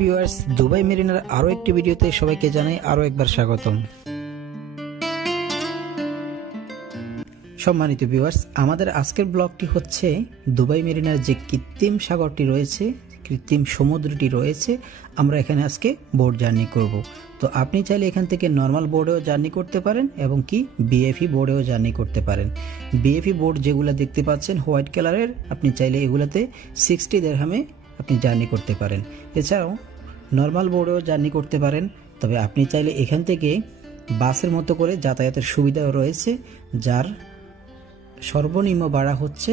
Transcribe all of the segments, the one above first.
Viewers, Dubai mariner আরও একটি ভিডিওতে সবাইকে জানাই আরও একবার স্বাগতম। সম্মানিত ভিউয়ার্স, আমাদের আজকের ব্লগটি হচ্ছে দুবাই মেরিনার যে কৃত্রিম সাগরটি রয়েছে, কৃত্রিম সমুদ্রটি রয়েছে, আমরা এখানে আজকে বোট জার্নি করব। তো আপনি চাইলে এখান থেকে নর্মাল বোর্ডেও জার্নি করতে পারেন এবং কি বিএফই বোর্ডেও জার্নি করতে পারেন। বিএফই বোর্ড যেগুলো দেখতে পাচ্ছেন হোয়াইট কালারের, আপনি চাইলে এগুলোতে 60 দিরহামে আপনি জার্নি করতে পারেন। এছাড়াও নর্মাল বোর্ডেও জার্নি করতে পারেন। তবে আপনি চাইলে এখান থেকে বাসের মতো করে যাতায়াতের সুবিধাও রয়েছে, যার সর্বনিম্ন ভাড়া হচ্ছে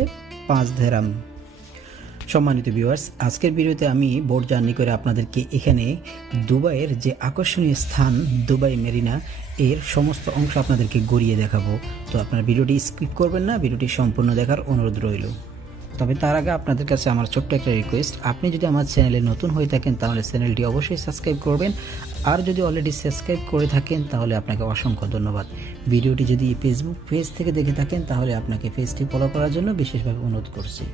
5 দিরহাম। সম্মানিত ভিউয়ার্স, আজকের ভিডিওতে আমি বোট জার্নি করে আপনাদেরকে এখানে দুবাইয়ের যে আকর্ষণীয় স্থান দুবাই মেরিনা এর সমস্ত অংশ আপনাদেরকে ঘুরিয়ে দেখাবো। তো আপনার ভিডিওটি স্কিপ করবেন না, ভিডিওটি সম্পূর্ণ দেখার অনুরোধ রইল। তবে তার আগে আপনাদের কাছে আমার ছোট্ট একটা রিকোয়েস্ট, আপনি যদি আমার চ্যানেলে নতুন হয়ে থাকেন তাহলে চ্যানেলটি অবশ্যই সাবস্ক্রাইব করবেন, আর যদি অলরেডি সাবস্ক্রাইব করে থাকেন তাহলে আপনাকে অসংখ্য ধন্যবাদ। ভিডিওটি যদি ফেসবুক পেজ থেকে দেখে থাকেন তাহলে আপনাকে পেজটি ফলো করার জন্য বিশেষভাবে অনুরোধ করছি।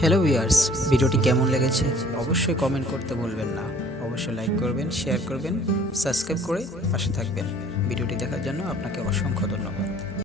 হ্যালো ভিউয়ার্স, ভিডিওটি কেমন লেগেছে অবশ্যই কমেন্ট করতে ভুলবেন না। অবশ্যই লাইক করবেন, শেয়ার করবেন, সাবস্ক্রাইব করে পাশে থাকবেন। ভিডিওটি দেখার জন্য আপনাকে অসংখ্য ধন্যবাদ।